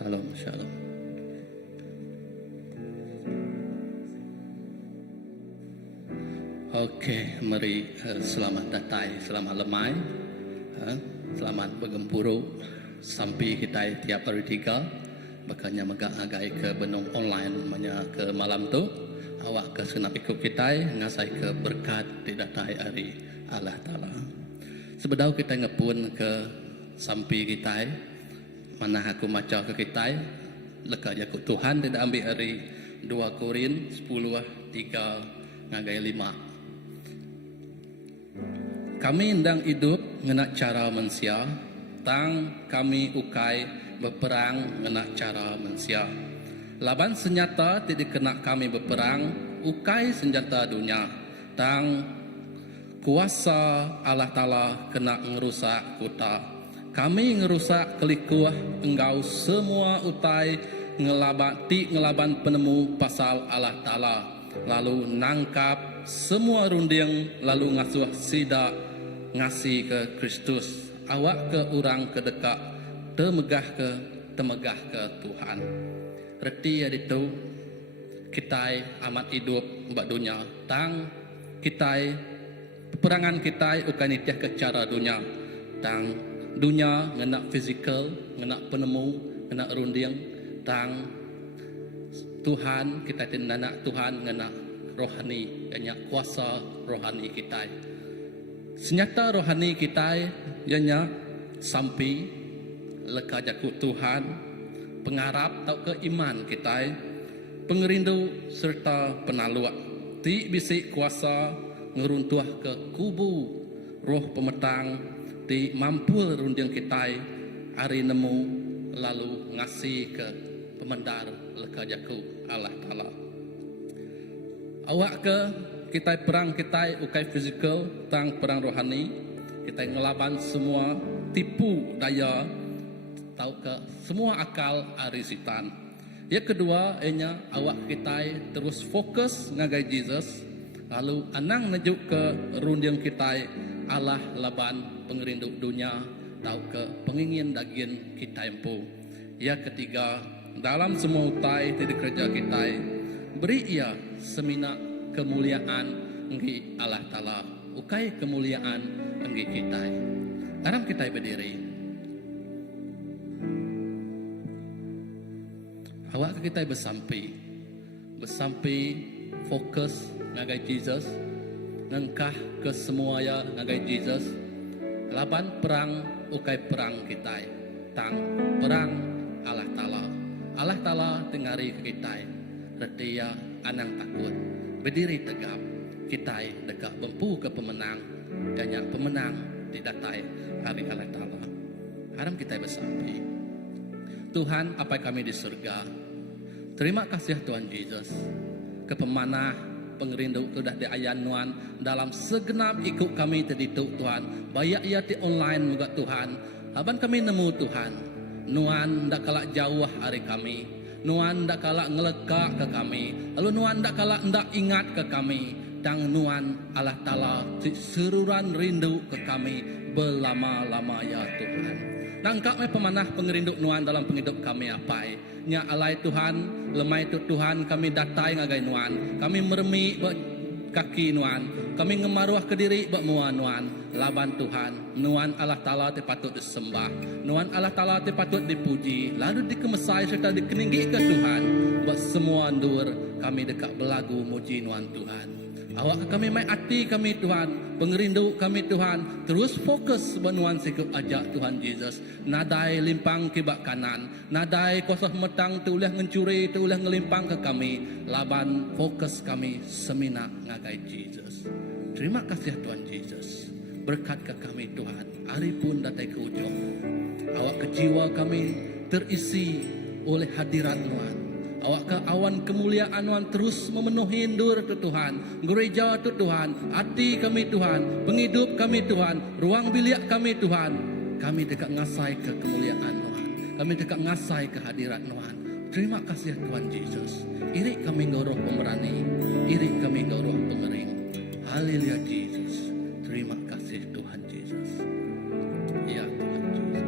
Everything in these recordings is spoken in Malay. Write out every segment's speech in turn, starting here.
Shalom, shalom. Okey, mari selamat datang, selamat lemai, selamat bergemburu sampai kita tiap hari 3, makanya megak agai ke benung online manya ke malam tu, awak ke senap ikut kita ngasai ke berkat di datai hari Allah Ta'ala. Sebedau kita ngepun ke sampai kita, mana aku maca ke kita, leka jakut Tuhan tidak ambil hari 2 Korin 10:3 ngagai 5. Kami ndang hidup ngena cara manusia, tang kami ukai berperang ngena cara manusia. Laban senjata tidak kena kami berperang, ukai senjata dunia. Tang kuasa Allah Ta'ala kena ngerusak kota. Kami ngerusak kelikuah engkau semua utai ngelaban penemu pasal Allah Ta'ala. Lalu nangkap semua runding, lalu ngasuh sidak ngasih ke Kristus. Awak ke orang kedekat, temegah ke Tuhan. Reti ya itu kita amat hidup mbak dunia. Tang kita peperangan kita ukan itiah ke cara dunia. Tang dunia ngena fizikal, ngena penemu, ngena runding. Tang Tuhan kita tindanak Tuhan ngena rohani, hanya kuasa rohani kita. Senjata rohani kita ianya sampai leka jakut Tuhan, pengharap tau ke iman kita, pengerindu serta penaluak. Ti bisik kuasa ngeruntuh ke kubu roh pemetang, ti mampu runding kita hari nemu lalu ngasih ke pemendar leka jakut Allah Ta'ala. Awak ke kita perang kita ukai fizikal tang perang rohani, kita ngelaban semua tipu daya tahu ke semua akal ari setan. Yang kedua ianya awak kita terus fokus ngagai Jesus, lalu anang nejuk ke runding kita Allah laban pengerinduk dunia tahu ke pengingin daging kita empu. Yang ketiga dalam semua utai tidak kerja kita beri ia semina kemuliaan enggi Allah Ta'ala, ukai kemuliaan enggi kita. Sekarang kita berdiri. Awak kita bersampai fokus ngagai Jesus, ngengkah ke semua ya ngagai Jesus. Laban perang ukai perang kita, tang perang Allah Ta'ala. Allah Ta'ala tengari ke kita, retia anang takut. Berdiri tegap, kita dekat bempu ke pemenang, banyak pemenang di datai hari Allah Ta'ala. Haram kita bersampai. Tuhan, apa kami di surga? Terima kasih Tuhan Yesus. Kepemanah pengerindu sudah diayan Tuhan dalam segenap ikut kami terdituk Tuhan. Bayak ia di online juga Tuhan. Aban kami nemu Tuhan. Tuhan tak kalah jauh hari kami. Nuan ndak kalak ngelekak ke kami. Lalu nuan ndak kalak ndak ingat ke kami. Dan nuan Allah Ta'ala seruran rindu ke kami berlama-lama ya Tuhan. Dan kami pemanah pengerinduk nuan dalam penghidup kami apa? Nya alai Tuhan, lemai tu Tuhan kami datai ngagai nuan. Kami meremi kaki nuan. Kami ngemaruah ke diri buat muan nuan. Laban Tuhan, nuan Allah Ta'ala patut disembah. Nuan Allah Ta'ala patut dipuji. Lalu dikemesai serta dikeninggi ke Tuhan. Buat semua dur kami dekat belagu muji nuan Tuhan. Awak kami mai hati kami Tuhan, pengerindu kami Tuhan, terus fokus benuan sikap ajak Tuhan Yesus. Nadai limpang kibak kanan, nadai kosah metang tu ulah ngencuri, tu ulah ngelimpang ke kami. Laban fokus kami semina ngagai Jesus. Terima kasih Tuhan Yesus. Berkat ke kami Tuhan. Hari pun datai ke ujung. Awak ke jiwa kami terisi oleh hadirat Tuhan. Awak ke awan kemuliaan Tuhan terus memenuhi dur tu Tuhan. Gereja tu Tuhan. Hati kami Tuhan. Penghidup kami Tuhan. Ruang bilik kami Tuhan. Kami dekat ngasai ke kemuliaan Tuhan. Kami dekat ngasai ke hadirat Tuhan. Terima kasih Tuhan Yesus. Irik kami ngoroh pemerani. Irik kami ngoroh pemering. Haleluya Yesus. Terima kasih Tuhan Yesus. Ya Tuhan Yesus.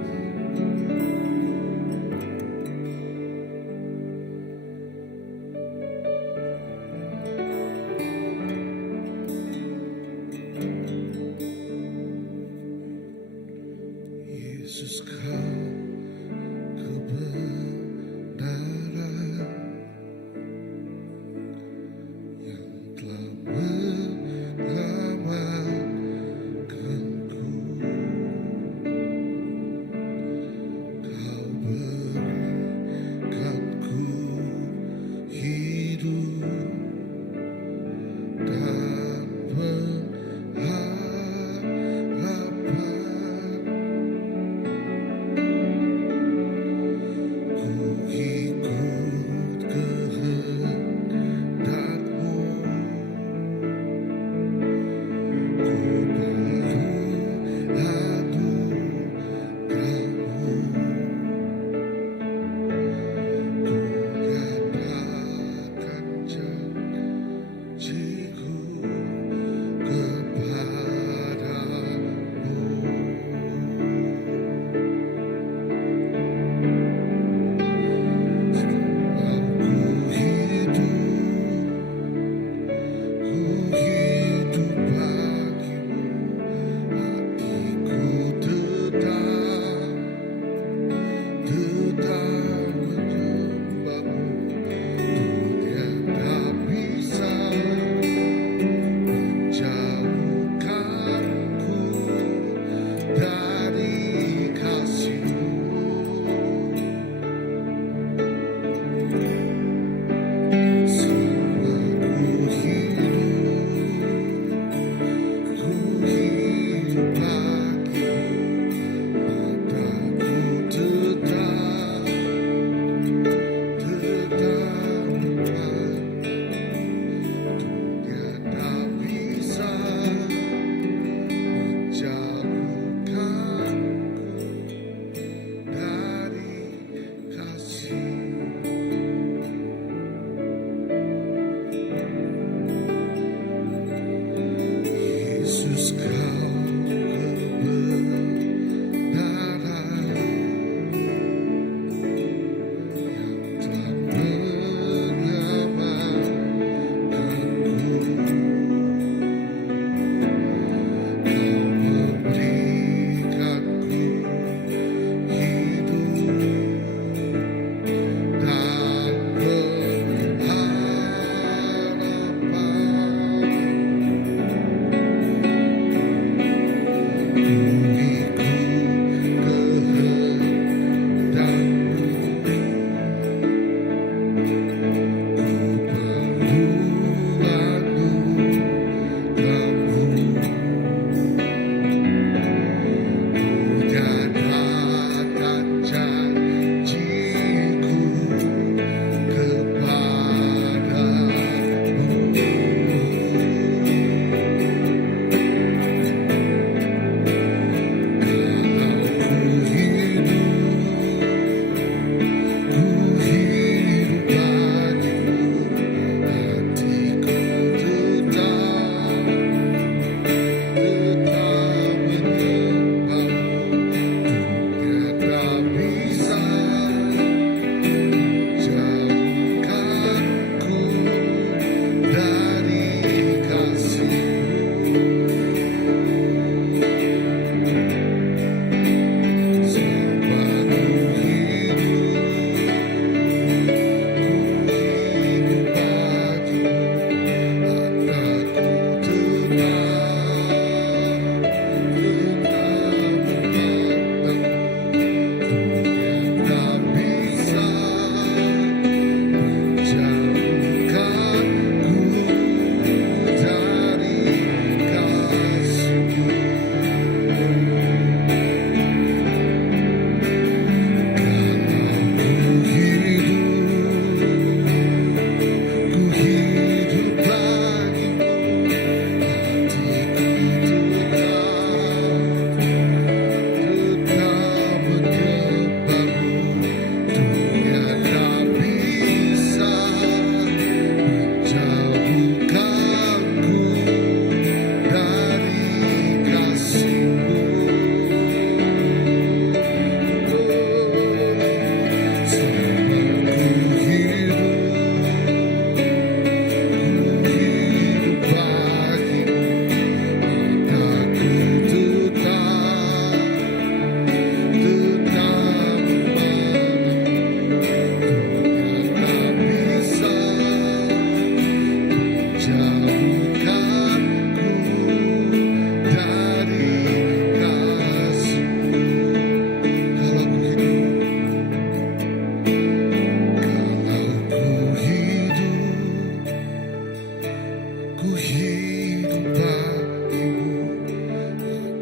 Ku hidup bagimu,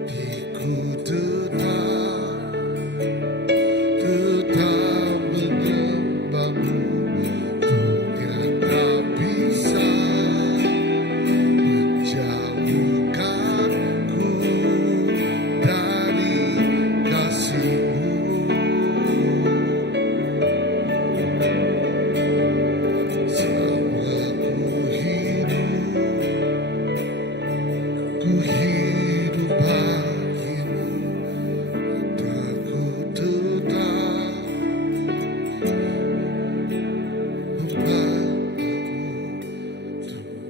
hatiku tetap menyembahmu. Tiada bisa menjauhkanku dari kasih-Mu. Selama ku hidup bagimu, mataku tetap memandangmu.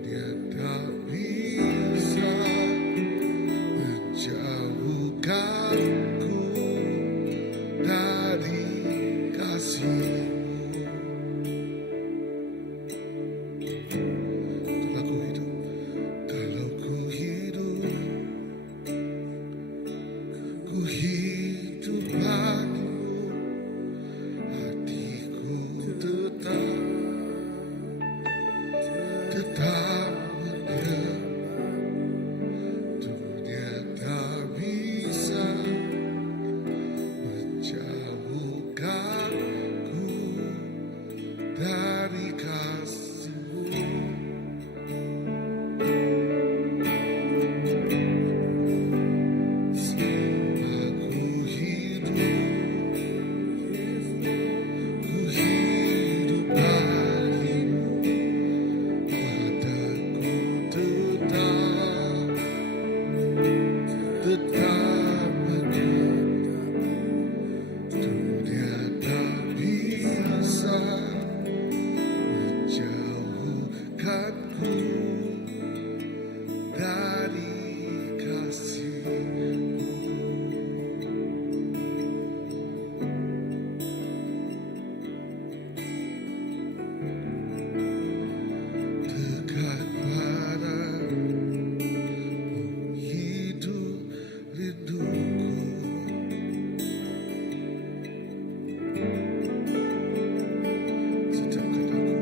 Tiada bisa menjauhkanku dari kasih-Mu. Kalau ku hidup bagimu, hatiku tetap menyembah. Tiada bisa menjauhkanku dari kasih-Mu. Selama ku hidup bagimu, mataku tetap menyembah. Tiada bisa menjauhkanku dari kasih-Mu. Dekat padamu hidup rinduku. Setiap kataku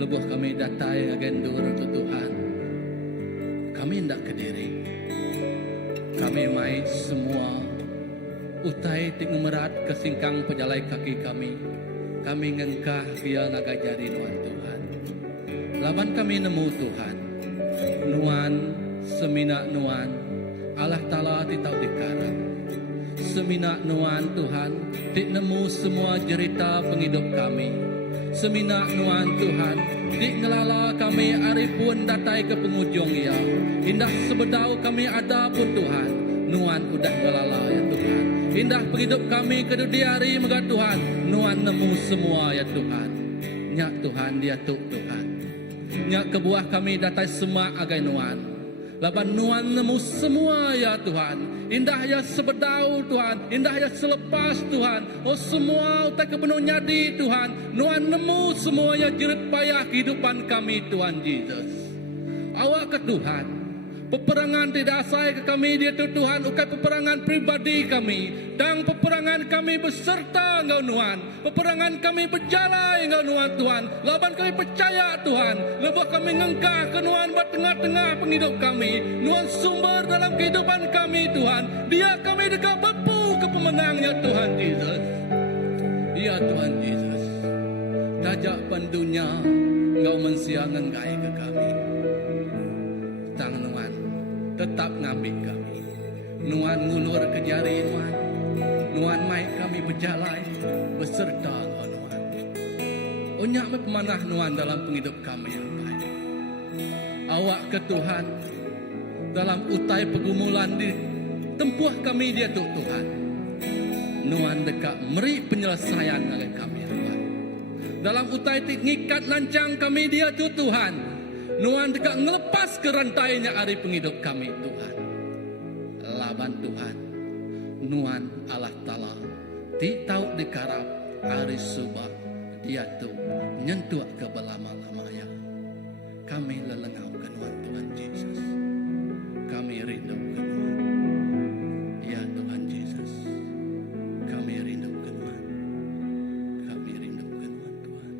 lebuh kami datai agendur tu Tuhan. Kami hendak ke diri. Kami mai semua utai tik merat kesingkang pejalai kaki kami. Kami ngengkah kia naga jadi nuan Tuhan. Laban kami nemu Tuhan. Nuan semina nuan Allah Ta'ala titau dikarang. Semina nuan Tuhan tik nemu semua cerita penghidup kami. Semina nuan Tuhan dik ngelala kami hari pun datai ke penghujung ya. Indah sebedau kami ada pun Tuhan. Nuan udah ngelala ya Tuhan. Indah penghidup kami ke dunia hari mega Tuhan. Nuan nemu semua ya Tuhan. Nyak Tuhan dia Tuhan. Nyak kebuah kami datai semua agai nuan. Laban nuan nemu semua ya Tuhan. Indah ya sebedau Tuhan. Indah ya selepas Tuhan. Oh semua utai kepenuh nyadi Tuhan. Nuan nemu semua ya jerit payah kehidupan kami Tuhan Yesus. Awak ke Tuhan. Peperangan tidak asai ke kami dia Tuhan. Ukai peperangan pribadi kami. Dan peperangan kami beserta engkau Nuan. Peperangan kami berjalan engkau Nuan Tuhan. Laban kami percaya Tuhan. Lebih kami ngengkah ke Nuan buat tengah-tengah penghidup kami. Nuan sumber dalam kehidupan kami Tuhan. Dia kami dekat bepu ke pemenangnya Tuhan Yesus. Ya Tuhan Yesus. Dajak pandunya engkau mensiang enggai ke kami. Tang Nuan tetap ngambil kami. Nuan ngulur ke jari Nuan. Nuan mai kami berjalan beserta engkau Nuan. Onyak memanah Nuan dalam penghidup kami yang baik. Awak ke Tuhan dalam utai pergumulan di tempuh kami dia Tuhan. Nuan dekat meri penyelesaian dari kami Tuhan. Dalam utai ngikat lancang kami dia Tuhan. Nuan dekat ngelepas ke rantainya hari penghidup kami Tuhan. Laban Tuhan. Nuan Allah Ta'ala. Ti tahu dikarap hari subah. Dia tu nyentuh ke belama-lama ya. Kami lelengau ke Nuan Tuhan Yesus. Kami rindu ke Nuan. Ya Tuhan Yesus. Kami rindu ke Nuan. Kami rindu ke Nuan Tuhan.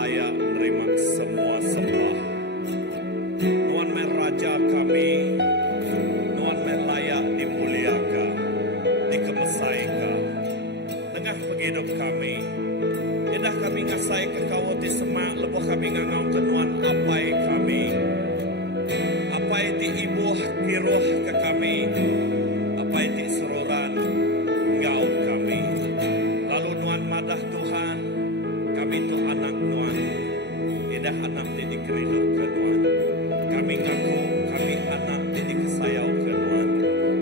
layak menerima semua sembah. Tuhan Raja kami, Tuhan layak dimuliakan, dikemesaikan. Tengah penghidup kami, indah kami ngasai ke kau di semak, lebuh kami ngangau ke Tuhan apai kami. Apai di ibuh kiruh ke kami, apai di seruran ngau kami. Lalu Tuhan madah Tuhan, kami tu anak Tuhan, indah anak di kerindu ke Tuhan. Kami ngaku, kami anak di kesayau ke Tuhan.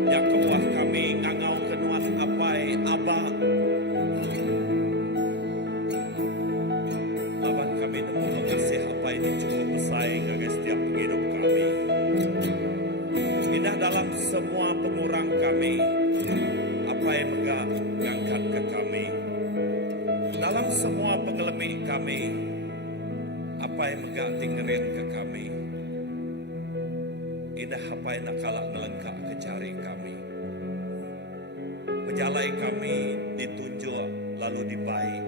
Ya kebuah kami ngangau ke Tuhan apai aba. Laban kami nemu mengasih apa ini cukup bersaing agar setiap hidup kami. Indah dalam semua pengurang kami, apa yang mengangkat ke kami. Dalam semua pengelemik kami, apa yang tinggerin ke kami. Indah apa yang nak kalak melengkap ke jari kami. Pejalai kami ditunjuk lalu dibaik.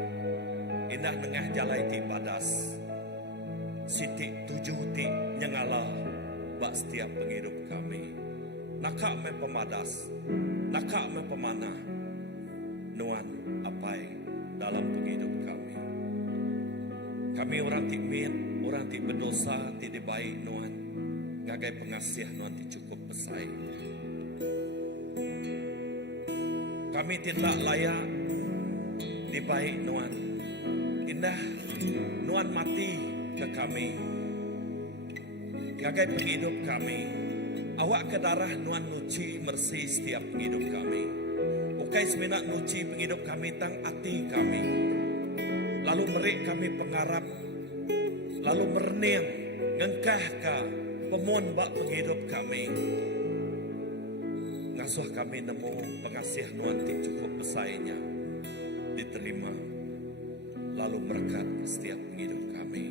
Indah tengah jalai ti badas. Sitik tujuh ti nyengala bak setiap penghidup kami. Nakak me pemadas, nakak me pemanah. Nuan apai dalam penghidup kami. Kami orang ti min, orang ti berdosa, ti dibaik Nuan. Gagai pengasih Nuan ti cukup pesai. Kami tidak layak dibaik Nuan. Indah Nuan mati ke kami. Gagai penghidup kami. Awak ke darah Nuan nuci bersih setiap penghidup kami. Bukai seminat nuci penghidup kami tang hati kami. Lalu merik kami pengarap. Lalu merniam ngengkah ka pemun bak penghidup kami. Ngasuh kami nemu pengasih Nuan ti cukup besainya. Diterima. Lalu berkat setiap penghidup kami.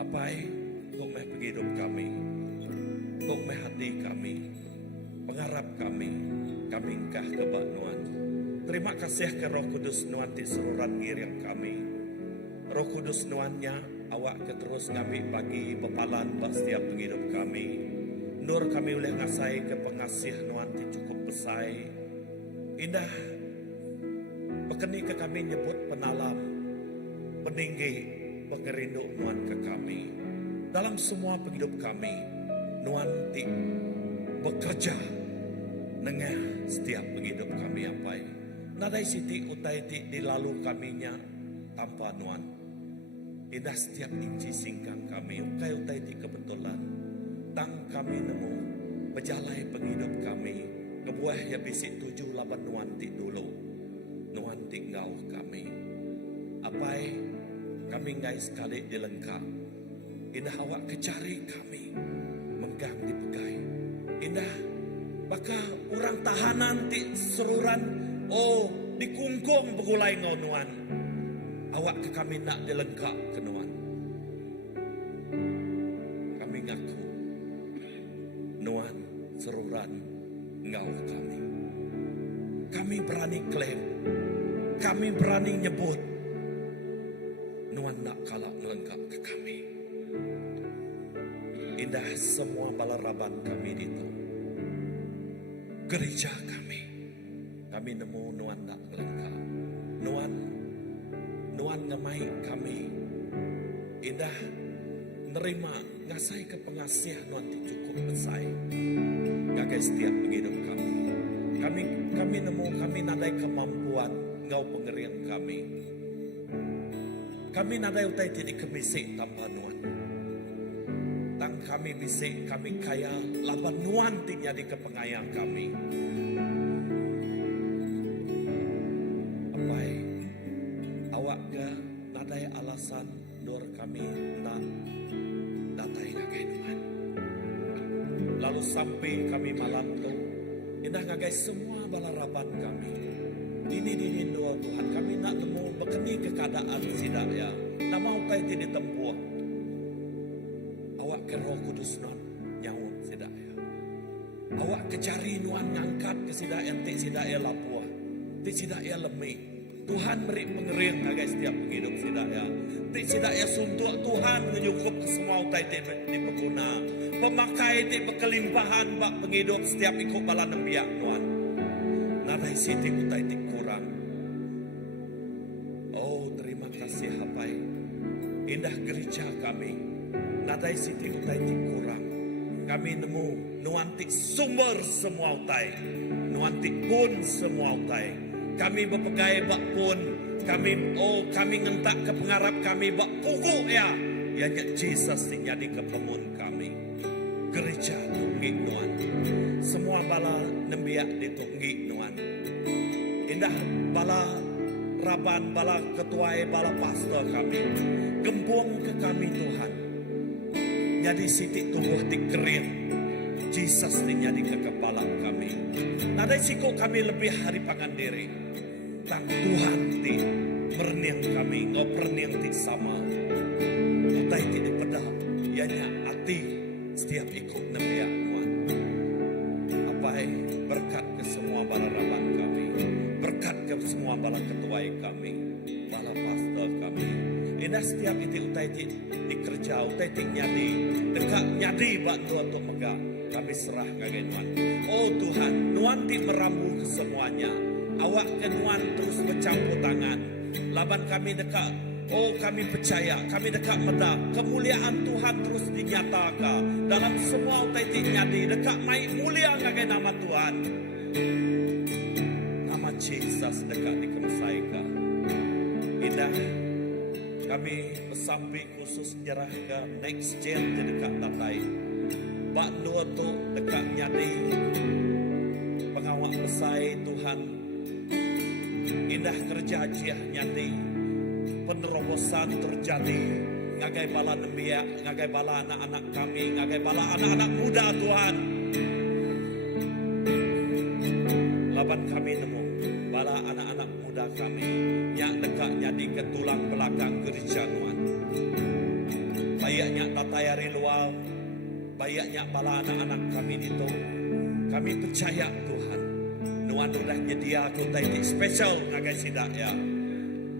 Apai kok meh penghidup kami, kok meh hati kami, pengharap kami engkah kebak Nuan. Terima kasih ke Roh Kudus Nuan ti seruran ngiring kami. Roh Kudus Nuannya awak ke terus ngambil bagi bepalan bak setiap penghidup kami. Nur kami oleh ngasai ke pengasih Nuan ti cukup besai. Indah bekeni ke kami nyebut penalam, peninggi, pengerindu Nuan ke kami. Dalam semua penghidup kami, Nuan ti bekerja dengan setiap penghidup kami apai. Nadai siti utai ti dilalu kaminya tanpa Nuan. Indah setiap inci singkang kami, utai ti kebetulan. Tang kami nemu, berjalai penghidup kami, kebuah ya bisik 7-8 Nuan ti dulu. Nuan ti ngau kami. Apai kami ngai sekali dilengkap. Indah awak kecari kami menggang dipegai. Indah baka orang tahanan ti seruran oh dikungkung begulai ngonuan. Awak ke kami nak dilengkap ke Nuan. Kami ngaku Nuan seruran ngau kami. Kami berani klaim. Kami berani nyebut Nuan nak kalak melengkap ke kami. Indah semua balaraban kami itu. Gereja kami. Kami nemu Nuan nak melengkap. Nuan ngemai kami. Indah nerima ngasai ke pengasih Nuan ti cukup besai. Gagai setiap penghidup kami. Kami nemu kami nadai kemampuan ngau pengerian kami. Kami nadai utai jadi kemisik tanpa Nuan. Tang kami bisik, kami kaya, laban Nuan ti jadi kepengayang kami. Apai, awak ke nadai alasan dor kami tak datai ngagai Nuan. Lalu sampai kami malam tu, indah ngagai semua balaraban kami. Dini doa Tuhan kami nak nemu bekeni ke keadaan sidak ya. Nama utai ti ditempuh. Awak ke Roh Kudus Nuan nyawut sidak ya. Awak ke cari Nuan ngangkat ke sidak ente sidak ya lapuah. Ti sidak ya lemik. Tuhan beri pengering ngagai setiap penghidup sidak ya. Ti sidak ya suntuk Tuhan menyukup ke semua utai ti berguna. Pemakai ti berkelimpahan bak penghidup setiap ikut bala nembiak Tuhan. Nadai siti utai ti kurang. Oh terima kasih hapai. Indah gereja kami. Nadai siti utai ti kurang. Kami nemu nuantik sumber semua utai. Nuantik pun semua utai. Kami berpegai bak pun. Kami ngentak ke pengarap kami bak pukuk ya. Ianya Jesus jadi ke pemun kami. Gereja tunggik nuan. Semua bala nembiak ditunggik nuan. Indah bala raban, bala ketuai, bala pastor kami. Gembung ke kami Tuhan. Jadi sitik tubuh dikerin. Jesus jadi ke kepala kami. Nadai siku kami lebih hari pangan diri. Tang Tuhan ti merniang kami, ngau perniang ti sama. Utai ti di pedah. Ianya hati setiap ikut nembiak Tuhan. Apai berkat ke semua bala raban kami. Berkat ke semua bala ketuai kami. Bala pastor kami. Indah setiap itu utai ti dikerja, utai ti nyadi, dekat nyadi bantu untuk megah. Kami serah kagai Tuhan. Oh Tuhan, Tuhan ti meramu ke semuanya. Awak ke Tuhan terus bercampur tangan. Laban kami dekat. Oh kami percaya, kami dekat medah. Kemuliaan Tuhan terus dinyatakan dalam semua utai ti nyadi. Dekat mai mulia kagai nama Tuhan. Nama Jesus dekat dikemsaikan. Indah. Kami bersampai khusus nyerah ke next gen di dekat datai. Bak dua tu dekat nyadi. Pengawak pesai Tuhan. Indah kerja jiah nyadi. Penerobosan terjadi. Ngagai bala nembiak, ngagai bala anak-anak kami, ngagai bala anak-anak muda Tuhan. Laban kami nemu bala anak-anak muda kami yang dekat jadi ke tulang belakang gereja Tuhan. Bayaknya tatayari luar, bayaknya bala anak-anak kami itu. Kami percaya Tuhan. Tuhan sudah nyedia kontak spesial naga sidak ya.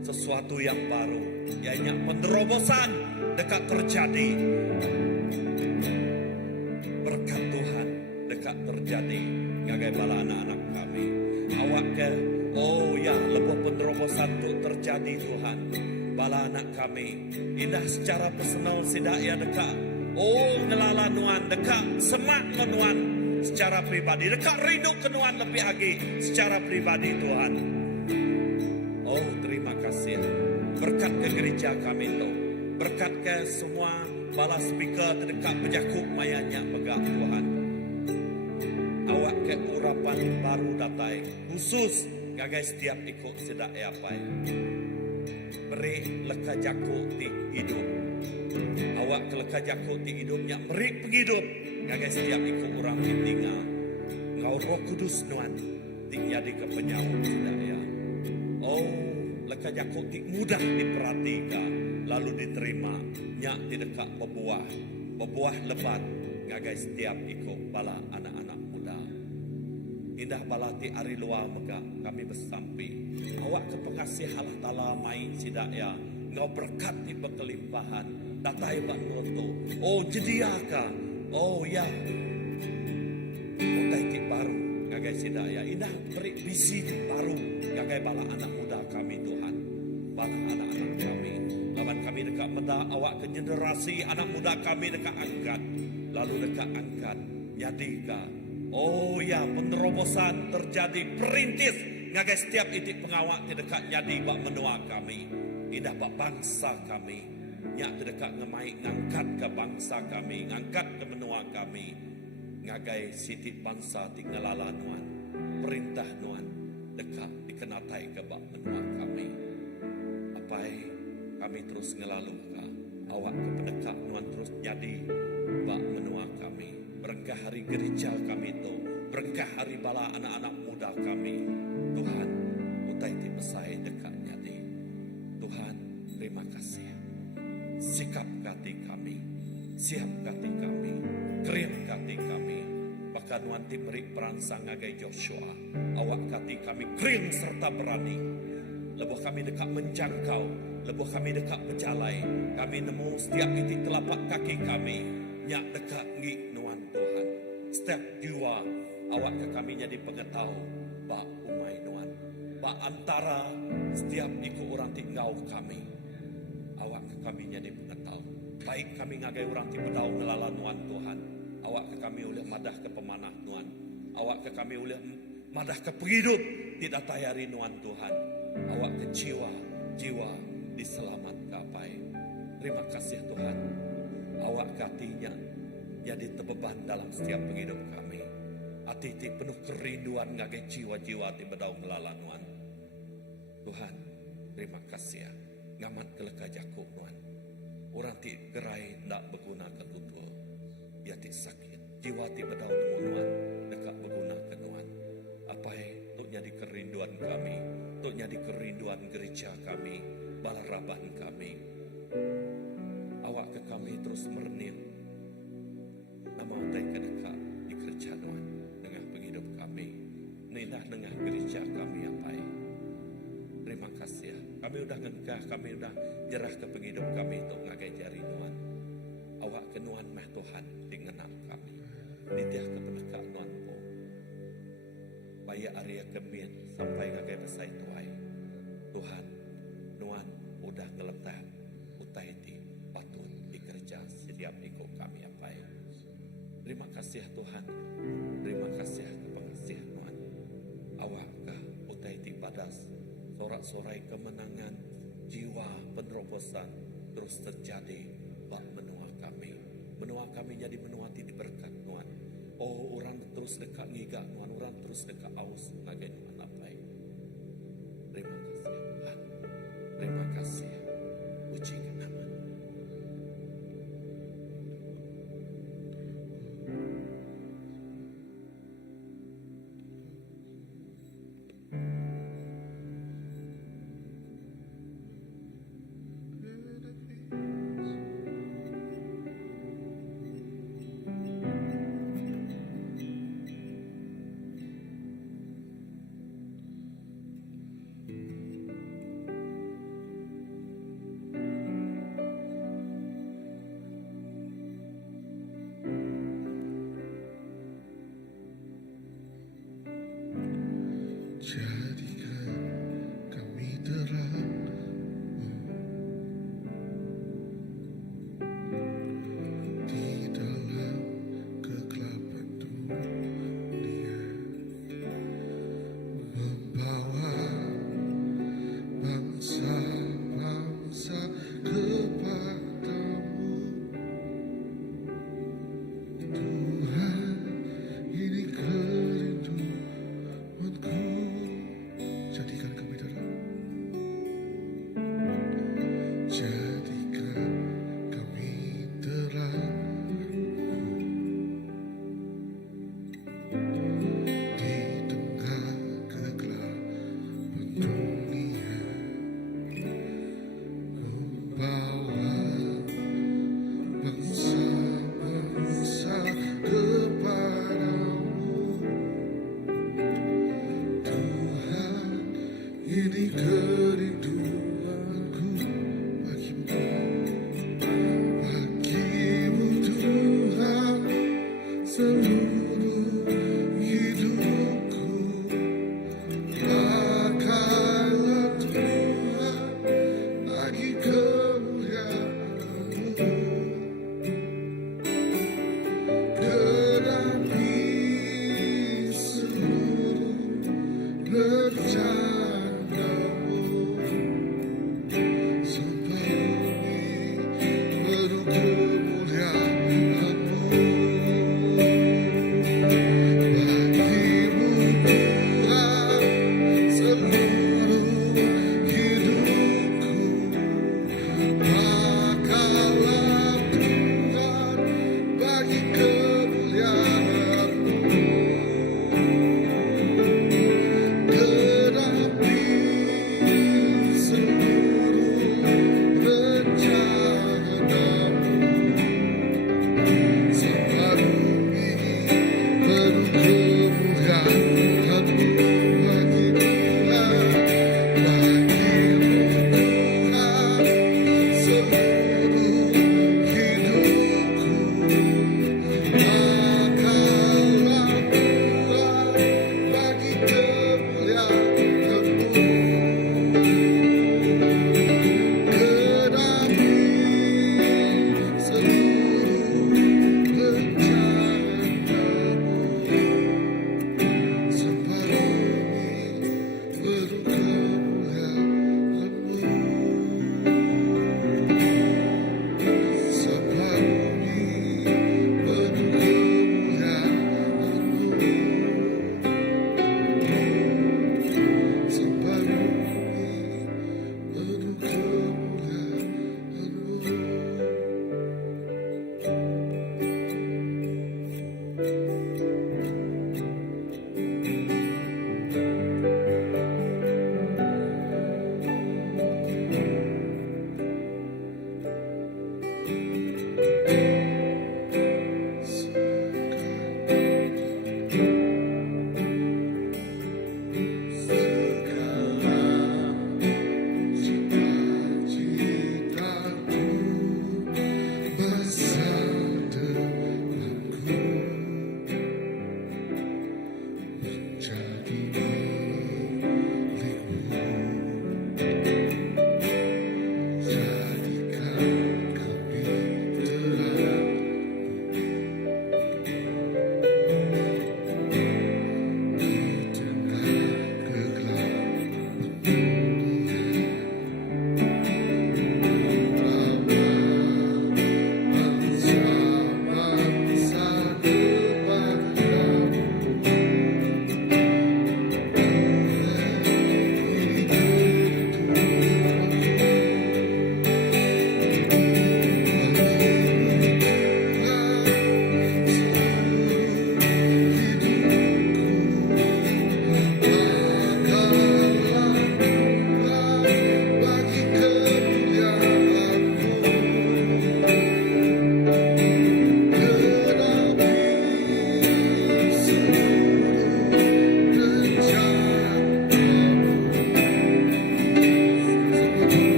Sesuatu yang baru, yaitu penerobosan dekat terjadi. Berkat Tuhan dekat terjadi ngagai bala anak-anak kami. Awak ke oh ya, lebuh penerobosan itu terjadi Tuhan. Bala anak kami indah secara personal sidak ya dekat. Oh ngelala nuan dekat semak menuan secara pribadi. Dekat rindu kenuan lebih lagi secara pribadi Tuhan. Oh terima kasih. Berkat ke gereja kami itu. Berkat ke semua bala speaker terdekat pejakuk mayanya megah Tuhan. Awak ke urapan baru datai khusus gagai setiap ikut sedak apai. Beri leka jakuk di hidup. Awak ke leka jakuk di hidupnya beri penghidup gagai setiap ikut orang tinggal. Ngau Roh Kudus nuan jadi ke penyahut sedak ya. Oh leka jakuk di mudah diperhatikan lalu diterima nyak di dekat bebuah lebat gagai setiap ikut bala anak-anak muda. Indah balati ari luar mega kami bersampi. Awak ke pengasih Allah Ta'ala main sidak ya. Ngau berkat di berkelimpahan. Datai bak noto. Oh jediaka. Oh ya. Utai ti baru. Ngagai sidak ya. Indah beri visi baru. Ngagai bala anak muda kami Tuhan. Bala anak-anak kami. Lawan kami dekat meda. Awak ke generasi anak muda kami dekat angkat. Lalu dekat angkat. Yadika. Oh ya, penerobosan terjadi perintis ngagai setiap titik pengawak di dekat jadi bak menua kami. Indah bak bangsa kami. Nyak di dekat ngemai ngangkat ke bangsa kami, ngangkat ke menua kami. Ngagai sitik bangsa di ngelala nuan. Perintah nuan dekat dikenatai ke bak menua kami. Apai kami terus ngelalu ka. Awak ke pendekat nuan terus jadi bak menua kami. Berkah hari gereja kami itu. Berkah hari bala anak-anak muda kami. Tuhan, utai ti pesai dekatnya di. Tuhan, terima kasih. Sikap kati kami. Siap kati kami. Kerim kati kami. Bahkan wanti beri peransang ngagai Joshua. Awak kati kami kering serta berani. Lebuh kami dekat menjangkau, lebuh kami dekat berjalai. Kami nemu setiap titik telapak kaki kami nyak dekat ngi nuan Tuhan. Setiap jiwa awak ke kami jadi pengetahu bak umai nuan. Bak antara setiap ikut orang tinggal kami. Awak ke kami jadi pengetahu. Baik kami ngagai orang ti bedau ngelala nuan Tuhan. Awak ke kami oleh madah ke pemanah nuan. Awak ke kami oleh madah ke penghidup tidak tayari nuan Tuhan. Awak ke jiwa diselamat kapai. Terima kasih Tuhan. Awak katinya jadi tebeban dalam setiap penghidup kami. Hati penuh kerinduan ngagai jiwa-jiwa ti bedau ngelala nuan. Tuhan, terima kasih ya. Ngamat keleka jakuk nuan. Orang ti gerai ndak berguna ketutul. Ya ti sakit. Jiwa ti bedau nemu nuan. Dekat berguna ke nuan. Apa untuk jadi kerinduan kami. Untuk jadi kerinduan gereja kami. Balaraban kami. Awak ke kami terus merniu. Nama utai ke dekat di kerja nuan. Dengan penghidup kami. Nindah dengan gereja kami apa terima kasih ya. Kami udah ngengkah, kami udah jerah ke penghidup kami untuk ngagai jari nuan. Awak ke nuan mah Tuhan dingenap kami. Nitiah ke pendekat nuan po. Baya Arya Kemien sampai ngagai besai tuai. Tuhan, nuan udah ngeletak utai di patut dikerja setiap ikut kami apa ya. Terima kasih Tuhan. Terima kasih ke pengasih nuan. Awak ke utai di badas. Sorak-sorai kemenangan, jiwa penerobosan terus terjadi bak menua kami. Menua kami jadi menuati diberkat Tuhan. Oh, orang terus dekat ngigak Tuhan, orang terus dekat aus ngagai Tuhan apa. Terima kasih Tuhan. Terima kasih. Puji nama.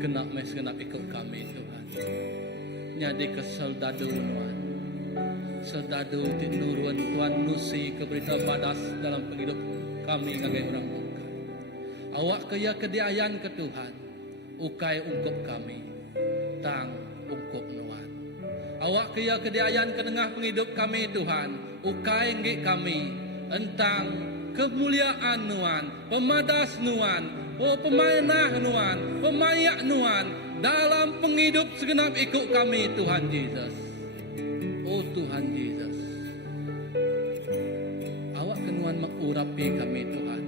Genap mes genap ikut kami Tuhan. Nyadi kesel dadu Tuhan. Sedadu tinuruan Tuhan nusi keberita badas dalam penghidup kami ngagai orang bukan. Awak kaya kediayan ke Tuhan. Ukai ungkup kami. Tang ungkup Tuhan. Awak kaya kediayan ke tengah penghidup kami Tuhan. Ukai nggik kami. Entang kemuliaan Tuhan. Pemadas Tuhan. Oh pemanah Tuhan, pemayak Tuhan dalam penghidup segenap ikut kami Tuhan Yesus. Oh Tuhan Yesus. Awak kenuan mengurapi kami Tuhan.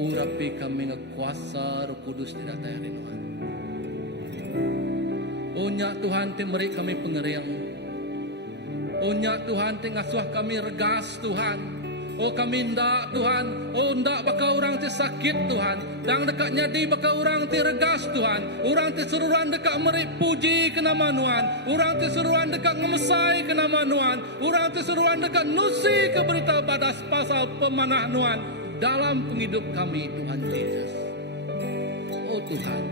Urapi kami ngekuasa Roh Kudus di dalam Tuhan. Oh nyak Tuhan memberi kami pengeriang. Oh nyak Tuhan ngasuh kami regas Tuhan. Oh kami ndak Tuhan, oh ndak bakal orang ti sakit Tuhan, dan dekat nyadi bakal orang ti regas Tuhan, orang ti seruan dekat meri puji ke nama Tuhan, orang ti seruan dekat ngemesai ke nama Tuhan, orang ti seruan dekat nusi ke berita badas pasal pemanah Tuhan dalam penghidup kami Tuhan Yesus. Oh Tuhan,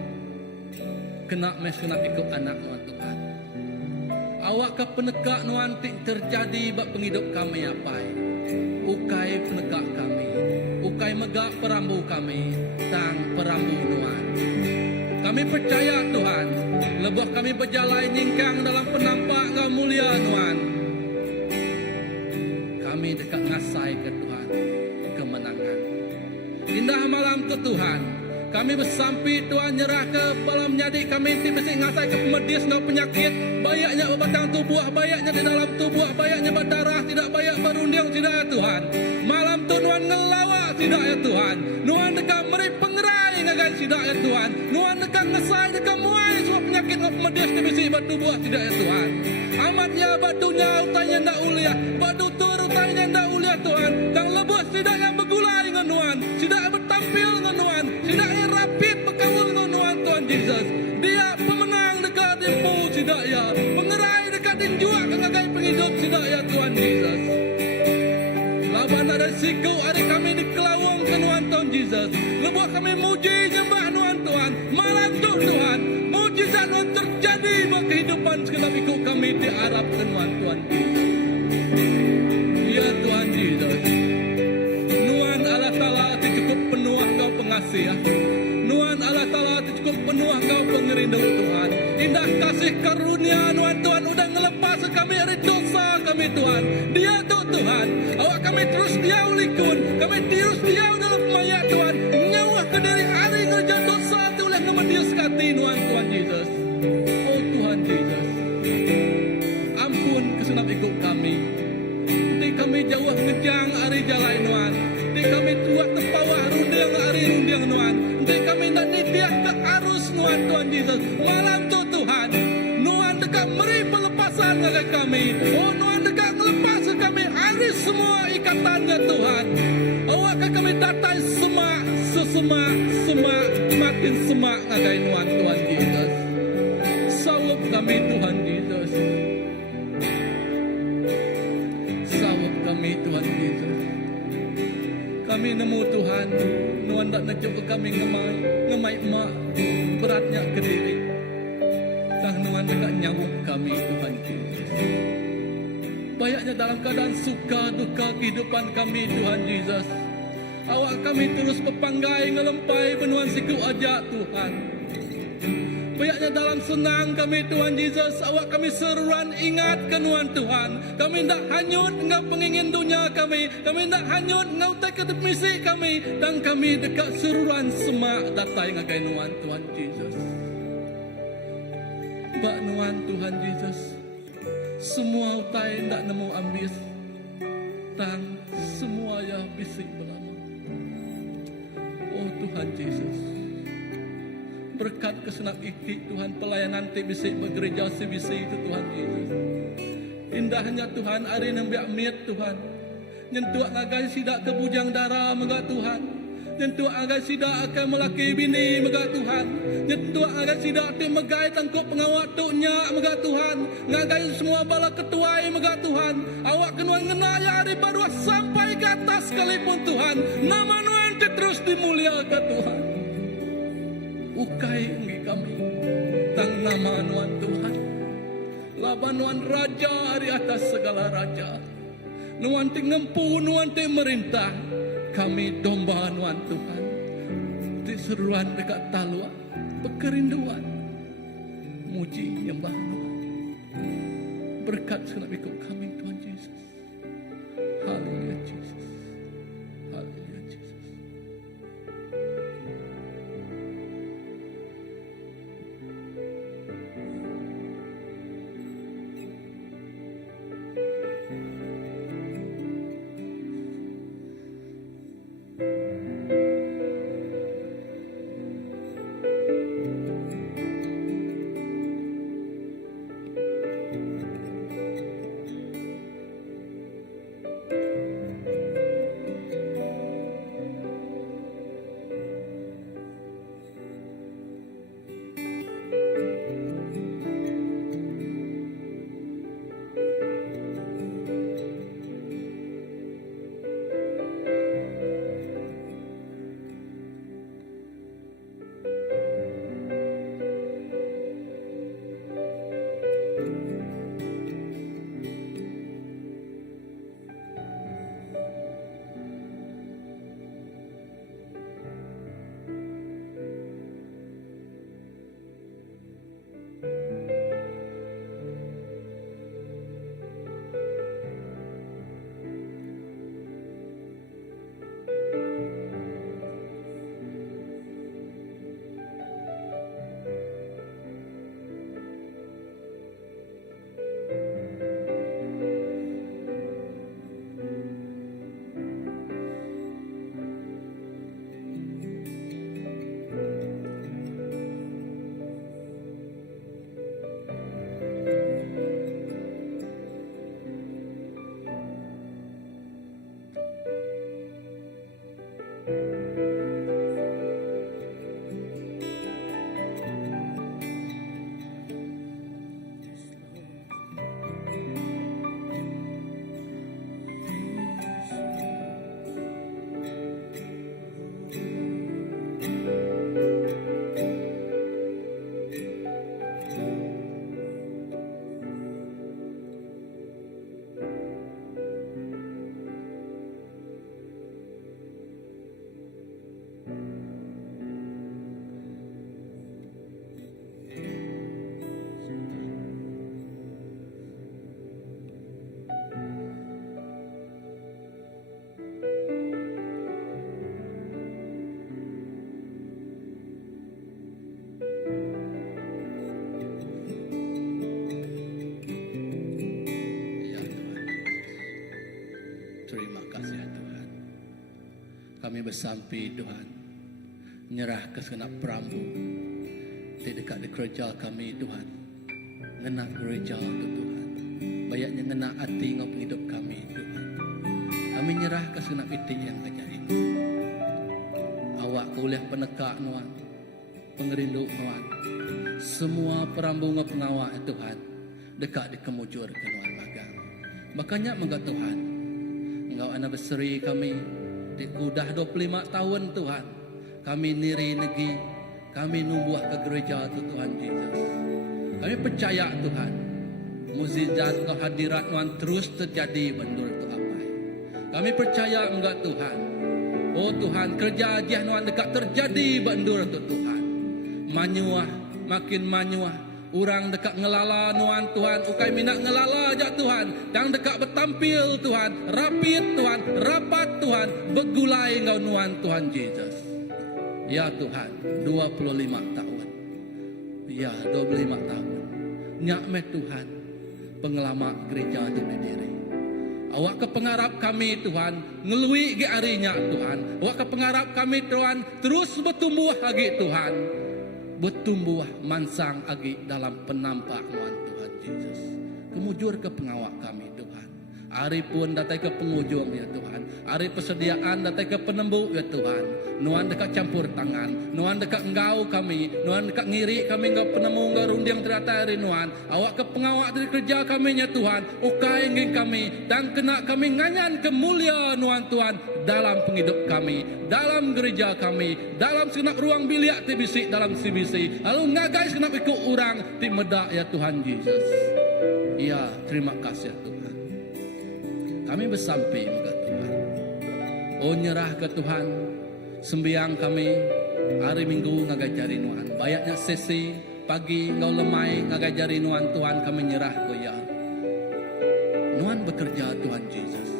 kena mes kena ikut anak Tuhan. Awak ke penegak Tuhan ti terjadi bak penghidup kami apa? Ukai penegak kami, ukai megak perambu kami, tang perambu Tuhan. Kami percaya Tuhan, lebuh kami berjalan nyingkang dalam penampak Engkau mulia Tuhan. Kami dekat ngasai ke Tuhan, kemenangan. Indah malam ke Tuhan, kami bersampi Tuhan nyerah ke malam nyadi kami mesti ngasai ke pemedis no penyakit, bayaknya batang tubuh, bayaknya di dalam tubuh, bayaknya berdarah, tidak bayak berunding, tidak ya Tuhan. Malam Tuhan ngelawak, tidak ya Tuhan. Tuhan dekat meri pengerai ngagai tidak ya Tuhan. Tuhan dekat ngesai dekat muai semua penyakit ngap medias ke bisi batu buah tidak ya Tuhan. Amat ya batunya utanya ndak uliah, batu tur utanya ndak uliah Tuhan. Kang lebus tidak yang bergulai dengan Tuhan, tidak bertampil dengan Tuhan, tidak yang rapid berkawul dengan Tuhan Tuhan Yesus. Dia pemenang dekat tipu tidak ya, pengerai dekat tinjuak kengagai penghidup tidak ya Tuhan Yesus. Laban ada siku hari kami dikelawang ke Tuhan Yesus. Lebuh kami muji nyembah Tuhan. Malam tu Tuhan, mujizat Tuhan terjadi bagi kehidupan segenap ikut kami diharapkan Tuhan Yesus. Ya Tuhan Yesus. Tuhan Allah Ta'ala cukup penuh Kau pengasih. Tuhan Allah Ta'ala cukup penuh Kau pengerindu Tuhan. Indah kasih karunia Tuhan udah ngelepas kami dari dosa kami Tuhan. Dia tu Tuhan. Awak kami terus dia ulikun. Kami terus dia dalam mayat Tuhan. Nyawa ke dari hari ngerja dosa tu oleh kemedius kati Tuhan Yesus. Oh Tuhan Yesus. Ampun kesenap ikut kami. Di kami jauh ngejang hari jalan Tuhan. Di kami tuat tempawah rundiang hari rundiang Tuhan. Di kami nak nitiat ke arus Tuhan Yesus. Malam tu Tuhan. Tuhan dekat meri pelepasan dengan kami. Oh Tuhan dekat melepas kami hari semua ikatannya Tuhan. Awak kami datang semak, makin semak ngagai Tuhan Yesus. Sawab kami Tuhan Yesus. Sawab kami Tuhan Yesus. Kami nemu Tuhan, Tuhan tak nejuk kami ngemai emak beratnya ke diri. Dan Tuhan dekat nyamuk kami Tuhan Yesus. Banyaknya dalam keadaan suka duka kehidupan kami Tuhan Yesus. Awak kami terus berpanggai ngelempai benuan siku ajak Tuhan. Banyaknya dalam senang kami Tuhan Yesus. Awak kami seruan ingatkan Tuhan. Kami tidak hanyut engkau pengingin dunia kami. Kami tidak hanyut engkau tak misi kami. Dan kami dekat seruan semak datai ngagai Tuhan Yesus. Bak Tuhan Yesus. Semua utai tidak nemu ambis. Dan semua ya bisik belama. Oh Tuhan Yesus. Berkat kesenap ikik Tuhan pelayanan ti bisik bergereja si bisik itu Tuhan Yesus. Indahnya Tuhan hari nembiak miat Tuhan. Nyentuak ngagai sidak ke bujang darah megak Tuhan. Nyentuak ngagai sidak akan melaki bini megak Tuhan. Nyentuak ngagai sidak ti megai tangkup pengawat tuknya megak Tuhan. Ngagai semua bala ketuai megak Tuhan. Awak kenuan ngenaya hari baru sampai ke atas sekalipun Tuhan. Nama Tuhan terus dimuliakan Tuhan. Ukai ngi kami tang nama Tuhan. Laban Raja hari atas segala raja. Nuan ti ngempu, nuan ti merintah. Kami domba Tuhan. Di seruan dekat talua berkerinduan. Muji nyembah Tuhan. Berkat segenap ikut kami Tuhan Yesus. Haleluya Yesus. Haleluya Yesus. kami bersampai Tuhan, nyerah ke segenap perambu di dekat di gereja kami Tuhan, ngena gereja tu Tuhan, bayaknya ngena hati ngau penghidup kami Tuhan. Kami nyerah ke segenap itik yang terjadi. Awak kuliah penekak Tuhan, pengerindu Tuhan, semua perambu ngau pengawak Tuhan, dekat di kemujur ke Tuhan magang. Makanya mengat Tuhan, engkau anniversary kami di kudah 25 tahun Tuhan. Kami niri negi, kami numbuh ke gereja tu Tuhan Yesus. Kami percaya Tuhan, mukjizat kehadirat Tuhan terus terjadi bendur tu apa. Kami percaya enggak Tuhan. Oh Tuhan, kerja ajiah Tuhan dekat terjadi bendur tu Tuhan. Manyuah, makin manyuah. Orang dekat ngelala nuan Tuhan, ukai minat ngelala aja Tuhan, dan dekat bertampil Tuhan, rapid Tuhan, rapat Tuhan, bergulai engkau nuan Tuhan Yesus. Ya Tuhan, 25 tahun. Ya 25 tahun. Nyakme Tuhan, pengelama gereja itu berdiri. Awak ke pengarap kami Tuhan, ngelui ke harinya Tuhan. Awak ke pengarap kami Tuhan, terus bertumbuh lagi Tuhan. Bertumbuh mansang lagi dalam penampak Tuhan Yesus. Kemujur ke pengawak kami Tuhan. Hari pun datang ke pengujung ya Tuhan. Hari persediaan datang ke penembu ya Tuhan. Nuan dekat campur tangan. Nuan dekat engkau kami. Nuan dekat ngiri kami engkau penemu engkau runding terata hari Nuan. Awak ke pengawak dari kerja kami ya Tuhan. Ukai ingin kami. Dan kena kami nganyan kemulia Nuan Tuhan. Dalam penghidup kami. Dalam gereja kami. Dalam segenap ruang biliak TBC dalam CBC. Lalu ngagai segenap ikut orang. Di medak ya Tuhan Yesus. Ya terima kasih Tuhan. Kami bersampai muka Tuhan. Oh nyerah ke Tuhan. Sembiang kami hari Minggu ngagajari Nuan. Bayaknya sesi pagi ngau lemai ngagajari Nuan Tuhan kami nyerah ke ya. Nuan bekerja Tuhan Yesus.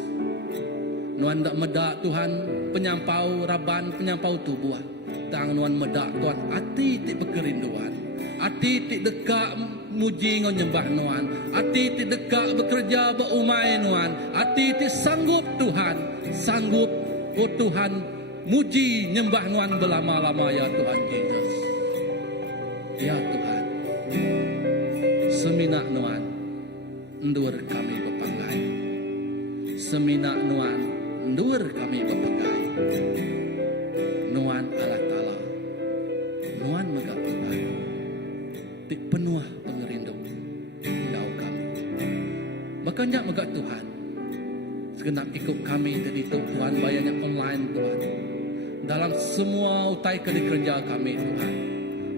Nuan dak medak Tuhan penyampau raban penyampau tubuh. Tang Nuan medak Tuhan hati ti bekerinduan. Hati ti dekat muji ngau nyembah Nuan. Hati ti dekat bekerja berumai Nuan. Hati ti sanggup Tuhan. Sanggup oh Tuhan muji nyembah Nuan berlama-lama ya Tuhan Yesus. Ya Tuhan. Seminak Nuan endur kami berpanggai. Seminak Nuan endur kami berpanggai. Nuan Allah Ta'ala. Nuan megah Tuhan. Tik penuh pengerindu engkau kami. Makanya megah Tuhan. Segenap ikut kami dari Tuhan bayarnya online Tuhan. Dalam semua utai kerja kami Tuhan.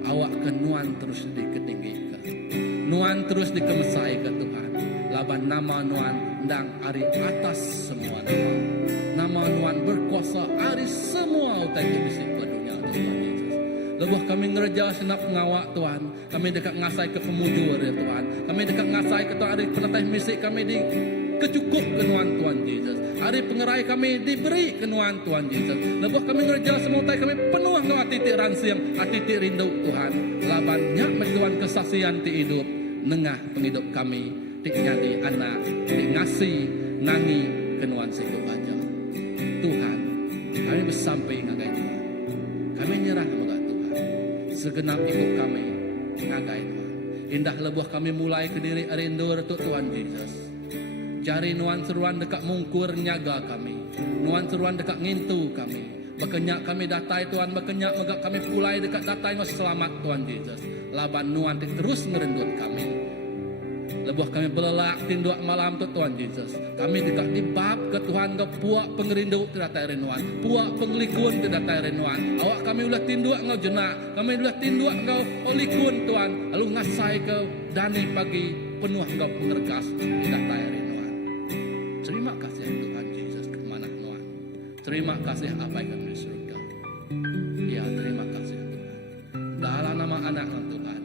Awak ke Nuan terus diketinggikan. Nuan terus dikemesai ke Tuhan. Laban nama Nuan dan hari atas semua nama. Nama Nuan berkuasa hari semua utai kebisik ke dunia Tuhan Yesus. Lebuh kami ngerja senap ngawak Tuhan. Kami dekat ngasai ke pemujur ya Tuhan. Kami dekat ngasai ke Tuhan hari penatah misi kami di kecukup kenuan Tuhan Yesus. Hari pengerai kami diberi kenuan Tuhan Yesus. Lebuh kami ngerja semutai kami penuh ngau hati-hati ransiang, hati-hati rindu Tuhan. Labannya Tuhan kesaksian ti hidup. Nengah penghidup kami ti nyadi anak, ti ngasih nangi kenuan siku aja. Tuhan, kami bersampai ngagai Tuhan. Kami nyerah kepada Tuhan. Segenap ikut kami ngagai Tuhan. Indah lebuh kami mulai ke diri arindur tu Tuhan Yesus. Jari nuan seruan dekat mungkur nyaga kami. Nuan seruan dekat ngintu kami. Bekenyak kami datai Tuhan. Bekenyak megak kami pulai dekat datai ngos selamat Tuhan Yesus. Laban nuan terus ngerendut kami. Lebuh kami belelak tinduak malam tu Tuhan Yesus. Kami dekat di bab ke Tuhan ke puak pengerindu tidak datai renuan. Puak penglikun tidak datai renuan. Awak kami ulah tinduak ngau jenak. Kami ulah tinduak ngau olikun Tuhan. Lalu ngasai ke dani pagi penuh ngau pengerkas tidak datai renuan. Terima kasih Tuhan Yesus kemana Tuhan. Terima kasih apa yang kami surga. Ya terima kasih Tuhan. Dalam nama anak Tuhan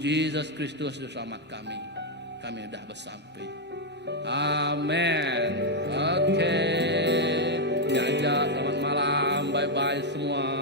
Yesus Kristus selamat kami. Kami sudah bersampai. Amin. Oke. Ya, selamat malam. Bye-bye semua.